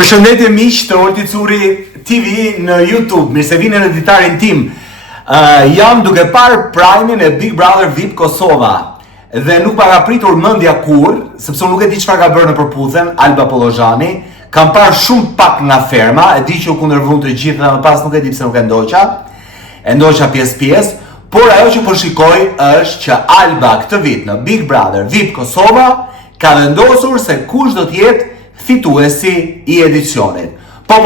Përshëndetje miq të Olti Curi TV në YouTube, mirë se vini në ditarin tim. Jam duke parë Prime-in e Big Brother VIP Kosova dhe nuk pa ka pritur mendja kur, sepse unë nuk e di çfarë ka bërë në përputhen Alba Pollozhani. Kam parë shumë pak nga ferma, e di që u kundërvun të gjithë dhe më pas nuk e di pse nuk e ndoqa pjesë, por ajo që po shikoj është që Alba këtë vit në Big Brother VIP Kosova ka vendosur se kush do të jetë fituesi i edicionit. Po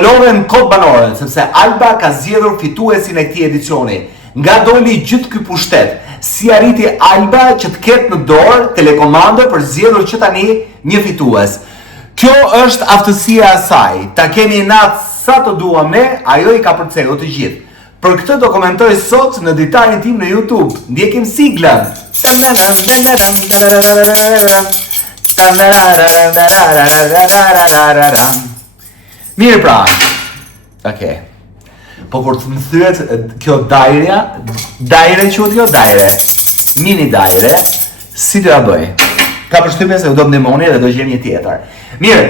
lodhen kot banorën, sepse Alba ka zgjedhur fituesin e këtij edicioni. Nga doli gjithë ky pushtet, si arriti Alba që të ketë në dorë telekomandë për zgjedhur që tani një fitues. Kjo është aftësia e saj. Ta kemi natë sa të duam ne, ajo i ka përcjellur të gjithë. Për këtë do komentoj sot në ditarin tim në YouTube. Ndjekim siglën. Mirë pra. Okej. Po kur të më thyet kjo dajre quhet kjo dajre. Mini dajre, si do ja bëj? Ka përshtypjen se u do ndihmoni dhe do gjem një tjetër. Mirë,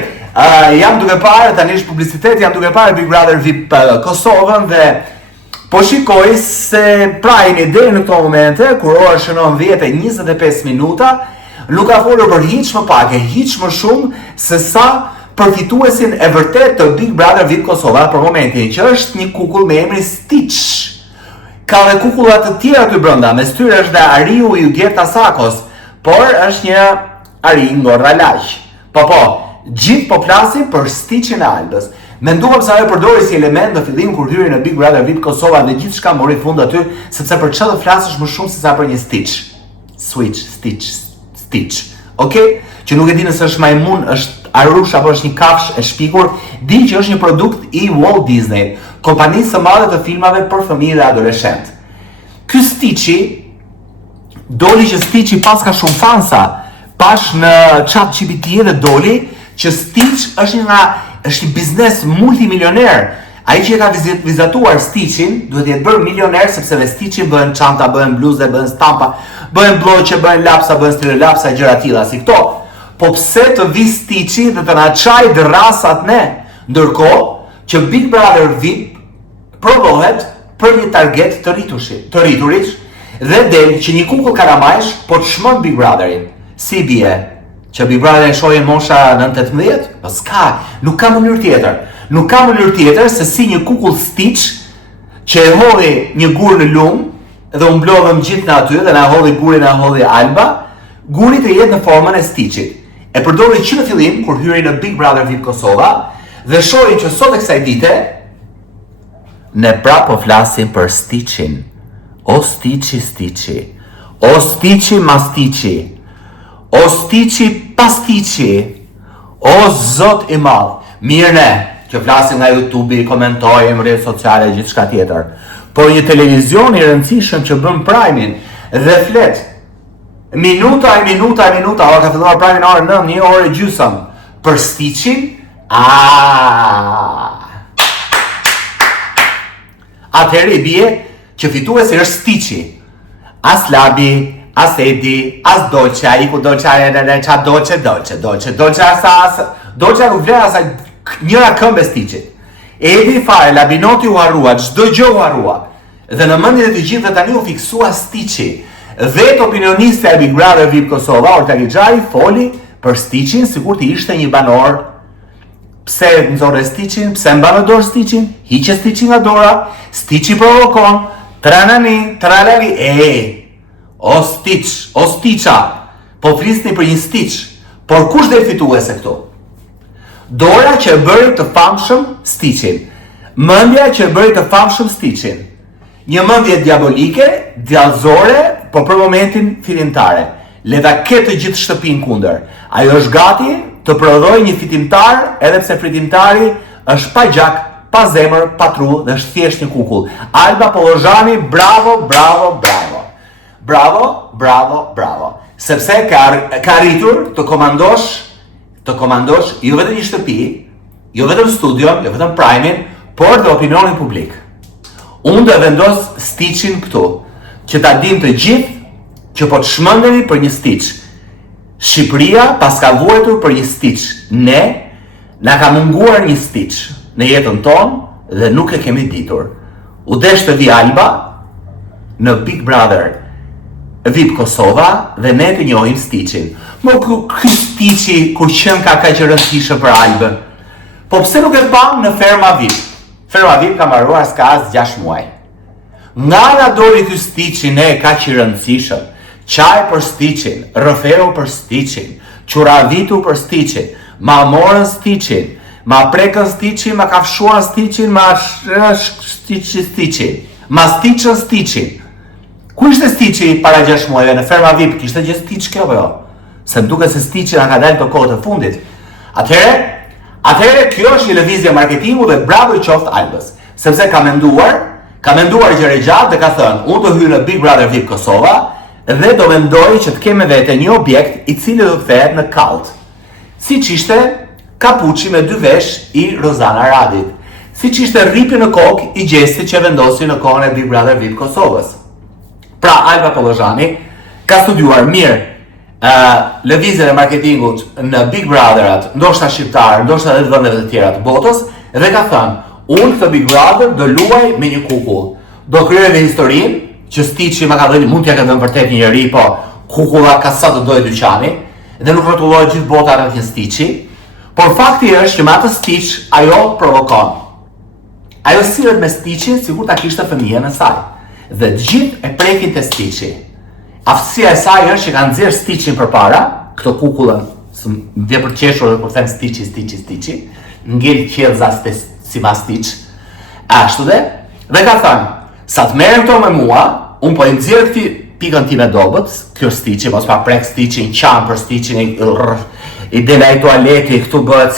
jam duke parë tani është publicitet, jam duke parë Big Brother VIP Kosovën dhe po shikoj se Prime deri në këto momente, kur ora shënon 10:25 minuta, nuk ka folur për hiç më pak, hiç më shumë se sa për fituesin e vërtet të Big Brother VIP Kosova për momentin, që është një kukull me emrin Stitch. Ka dhe kukullat të tjera aty brenda, mes tyre është dhe Ariu i Gerta Sakos, por është një ari ngordha laq. Gjithë po flasin për Stitchin e Albës. Menduam se ajo përdori si element në fillim kur hyri në Big Brother VIP Kosova dhe gjithçka mori fund aty, sepse për çfarë do flasësh më shumë se sa për një Stitch. Stitch. Okej? Që nuk e di nëse është majmun, është arush apo është një kafsh e shpikur, di që është një produkt i Walt Disney, kompanisë së madhe të filmave për fëmijë dhe adoleshent. Ky Stitchi doli që Stitchi pas ka shumë fansa. Pash në ChatGPT dhe doli që Stitch është një biznes multimilioner. Ai që e ka vizatuar Stitchin duhet jetë bërë milioner, sepse me Stitchin bëhen çanta, bëhen bluze, bëhen stampa, bëhen bloqe, bëhen lapsa, bëhen stilolapsa, gjëra tilla si këto. Po pse të vi Stitchi dhe të na çaj rasat ne, ndërkohë që Big Brother VIP provohet për një target të riturit dhe del që një kukull karamajsh po të shmon Big Brotherin. Si bie? Që Big Brother e shohin mosha 9-18? Po s'ka, nuk ka mënyrë tjetër. Nuk ka mënyrë tjetër se si një kukull Stitch që e hodhi një gur në lumë dhe u mblodhëm gjithë në aty dhe na hodhi gurin, na hodhi Alba, guri të jetë në formën e Stitchit. E përdori që në fillim kur hyri në Big Brother VIP Kosova dhe shohin që sot e kësaj dite ne prap po flasim për Stitchin. O Stitchi. O Stitchi ma Stitchi. O Stitchi pastici, o zot i madh. Mirë ne, që flasim nga YouTube, komentojmë, rrjetet sociale, gjithë shka tjetër. Por një televizion i rëndësishëm që bën Prime-in dhe flet, minuta, ora ka filluar Prime-in orë 9, një orë e gjysmë, për Stitchin, atëherë i bie që fituesi është Stitchi. As Labi, as Edi, as Dolce, ai ku Dolce nuk vlen asaj njëra këmbë e Stitchit. Edi fare, Labinoti u harrua, çdo gjë u harrua. Dhe në mendjen e të gjithë tani u fiksua Stitchi. Vetë opinionistja e Big Brother VIP Kosova, Olta Gixhari, foli për Stitchin sikur të ishte një banor. Pse nxorre Stitchin? Pse mban në dorë Stitchin? Hiqe Stitchin nga dora, Stitchi provokon, tranani, O Stitch, o Stitcha, po flisni për një Stitch, por kush del fituese këtu? Dora që e bëri të famshëm Stitchin, mendja që e bëri të famshëm Stitchin, një mendje diabolike, djallëzore, por për momentin fillimtare. Le ta ketë të gjithë shtëpinë kundër. Ajo është gati të prodhojë një fitimtar, edhe pse fitimtari është pa gjak, pa zemër, pa tru dhe është thjesht një kukull. Alba Pollozhani, bravo. Bravo. Sepse ka rritur të komandosh jo vetëm një shtëpi, jo vetëm studion, jo vetëm Prime-in, por dhe opinionin publik. Unë do vendos Stitchin këtu, që ta dim të gjithë që po të shmendeni për një Stitch. Shqipëria pas ka vuajtur për një Stitch. Ne Na ka munguar një Stitch në jetën tonë dhe nuk e kemi ditur. U desh të vi Alba në Big Brother VIP Kosova dhe ne të njohim Stitchin. Mo ky Stitchi kur qen ka që rëndësishëm për Albën. Po pse nuk e pam në Ferma VIP? Ferma VIP ka mbaruar s'ka as 6 muaj. Nga doli ky Stitchi ne ka që rëndësishëm. Qaj për Stitchin, rëfeu për Stitchin, quravitu për Stitchin, ma morën Stitchin, ma prekën Stitchin, ma kafshuan Stitchin, ma Stitchin, ma Stitchën Stitchin. Ku ishte Stitchi para 6 muajve në Ferma VIP? Kishte gjë Stitch kjo apo jo? Se më duket se Stitchi na ka dalë të kohë të fundit. Atëherë kjo është një lëvizje marketingu dhe bravo i qoftë Albës, sepse ka menduar gjëra gjatë dhe ka thënë, unë do hyj në Big Brother VIP Kosova dhe do mendoj që të keme vete një objekt i cili do të kthehet në kalt. Siç ishte kapuçi me 2 vesh i Rozana Radit. Siç ishte rripi në kokë i Gjesti që vendosi në kohën e Big Brother VIP Kosovës. Pra Alba Pollozhani ka studiuar mirë lëvizjen e marketingut në Big Brotherat, ndoshta shqiptar, ndoshta edhe të vendeve të tjera të botës, dhe ka thënë, unë këtë Big Brother do luaj me një kukull. Do kryej me historinë që Stitchi ma ka dhënë, mund t'ja ka dhënë vërtet një njeri, po kukulla ka sa të dojë dyqani, dhe nuk rrotullohet gjithë bota rreth një Stitchi, por fakti është që me atë Stitch ajo provokon. Ajo sillet me Stitchin sikur ta kishte fëmijën e saj. Dhe gjithë e prekin të Stitchi. Aftësia e saj është që ka nxjerr Stitchin përpara, këto kukullën, vje për qeshur dhe për them Stitchi, ngel qellza si ma Stitch, ashtu dhe ka thënë, sa të merrem këto me mua, unë po i nxjerr këti pikën time dobët, kjo Stitchi, mos pa prek Stitchin, qanë për Stitchin, i dela i tualeti, këtu bëhet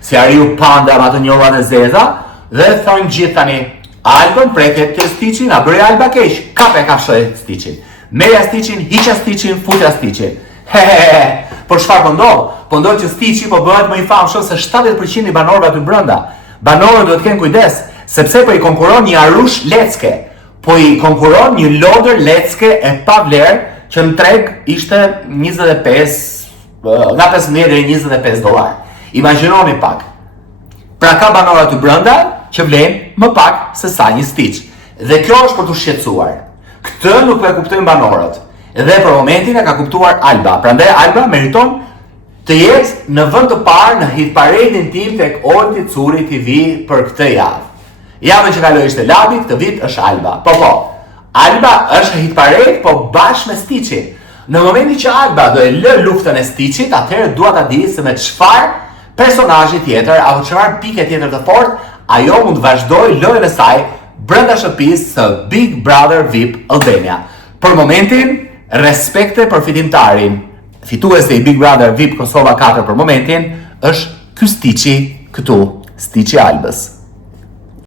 si ariu panda me atë njollat e zeza, dhe thonë gjithë tani, Albën preket të Stitchin, a bëri Alba keq, kape ka shoj Stitchin. Merja Stitchin, hiqa Stitchin, futja Stitchin. Por çfarë po ndodh? Po ndodh që Stitchi po bëhet më i famshëm se 70% i banorëve aty brenda. Banorët duhet të kenë kujdes, sepse po i konkuron një Arush Lecke, po i konkuron një lodër Lecke e pa vlerë që në treg ishte 25, nga 15 deri $25. Imagjinoni pak. Pra ka banorë aty brenda që vlen më pak se sa një Stitch. Dhe kjo është për të shqetësuar. Këtë nuk e kuptojnë banorët. Dhe për momentin e ka kuptuar Alba. Prandaj Alba meriton të jetë në vend të parë në hit paradin tim tek Olti Curi TV për këtë javë. Javën që kaloi ishte Labi, këtë vit është Alba. Po. Alba është hit parade, po bashkë me Stitchin. Në momentin që Alba do e lë luftën e Stitchit, atëherë dua ta di se me çfarë personazhi tjetër apo çfarë pike tjetër të fortë ajo mund të vazhdojë lojën e saj brenda shtëpisë së Big Brother VIP Albania. Për momentin, respekte për fitimtarin. Fituesi i Big Brother VIP Kosova 4 për momentin është ky Stitchi këtu, Stitchi Albës.